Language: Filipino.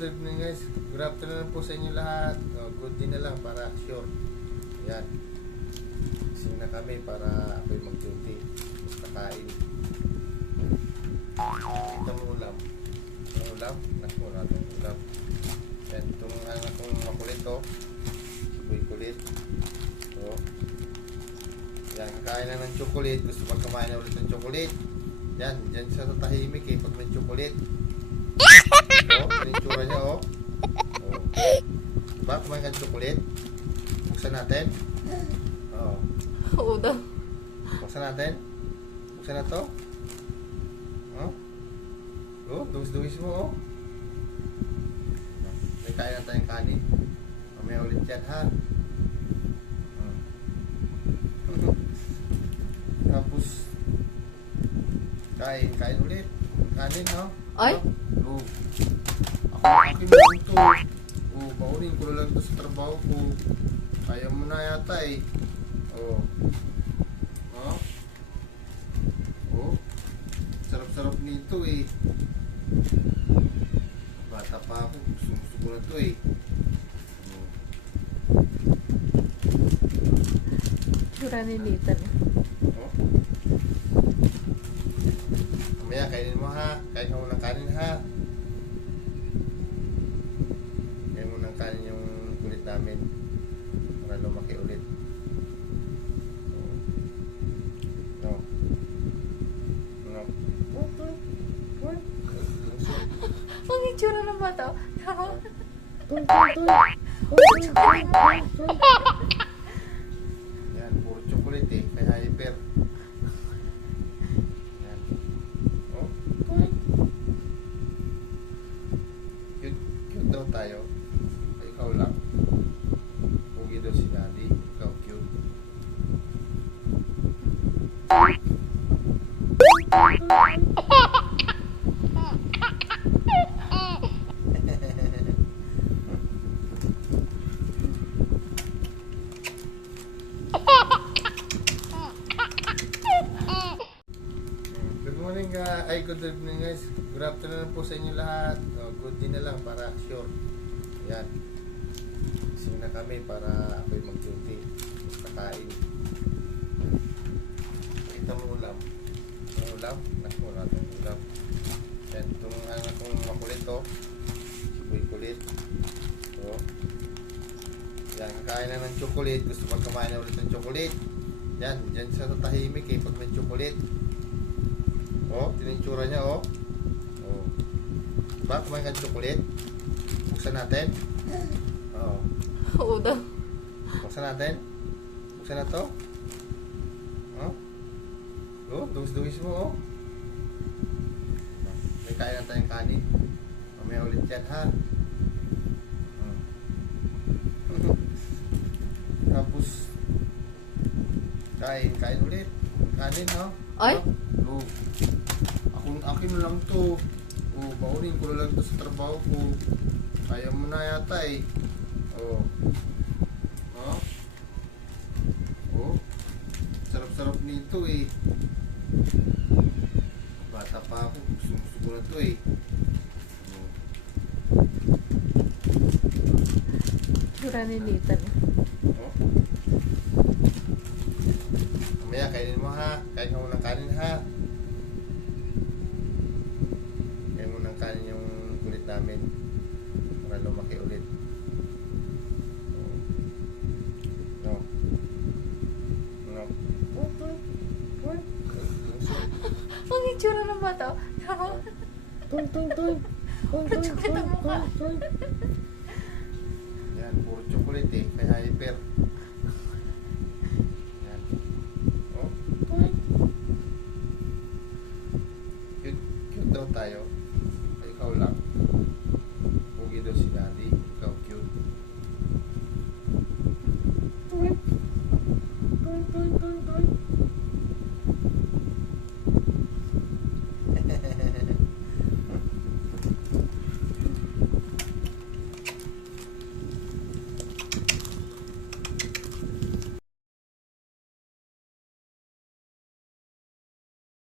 good evening guys. Good afternoon po sa inyo lahat. Good din na lang para sure. Ayan. Gising na kami para ako'y mag-duty. Tapos kakain. Ito mo ulam. Ang ulam? Naku, natin ulam. Ayan, itong anak kong makulit to. Siboy kulit. So, ayan, kakain na ng chocolate. Gusto pang kumain na ulit ng chocolate. Yan, dyan siya sa tahimik eh, pag may chocolate. Oh, pinitsura niya oh. Oh. Diba, kumain ka ng chocolate? Buksan natin. Oh. Oo daw. Buksan natin. Buksan na to. Oh. Oh, dungis-dungis mo oh. May kain na tayong kanin. Mamaya ulit yan ha. Oh. Tapos kain ulit. Kanin ha. Ay? Oh. Akin mo ito. Oh, paunin ko lang ito sa trabaho ko. Kaya mo na yata eh. Oh. Oh. Oh. Sarap-sarap nito eh. Bata pa ako. Gusto ko na ito eh. Oh. Sura ni Litan. Oh. Mamaya, kainin mo ha. Kain ka mo ng kanin ha. Kain mo ng kanin yung kulit namin. Para lumaki ulit. Oh. No. No. Ang itsura ng bata. Yan, puro chocolate eh. Kaya hyper. Yan. Oh. Cute daw tayo. Ikaw lang. Pugi daw si Daddy. Ikaw cute. Good morning ay good evening guys. Good afternoon po sa inyo lahat. Good din na lang para sure. Ayan. Gising na kami para ako'y mag-duty. Tapos kakain. Ito mo ulam. Ang ulam? Naku, natin ulam. Ayan, itong anak kong makulit to. Siboy kulit. So, ayan, kakain na ng chocolate. Gusto pang kumain na ulit ng chocolate. Yan, dyan siya sa tahimik eh, pag may chocolate. Oh, tinitsura niya oh. Oh. Diba, kumain ka ng chocolate? Buksan natin. Oh. Oo daw. Buksan natin. Buksan na to. Oh. Oh, dungis-dungis mo oh. May kain na tayong kanin. Mamaya ulit yan ha. Oh. Tapos kain ulit. Kanin ha. Ay? Oh. Akin mo lang to. Oh, paunin ko lang to sa trabaho ko. Kaya mo na yata eh. Oh. Oh. Oh. Sarap-sarap nito eh. Bata pa ako. Gusto ko na to eh. Oh. Sura ni Litan. Oh. Mamaya, kainin mo ha. Kain ka mo ng kanin ha. Kain mo ng kanin yung kulit namin. Para lumaki ulit. Oh. No. No. Ang itsura ng bata. Puro chocolate ang mukha. Yan, puro chocolate eh. Kaya hyper.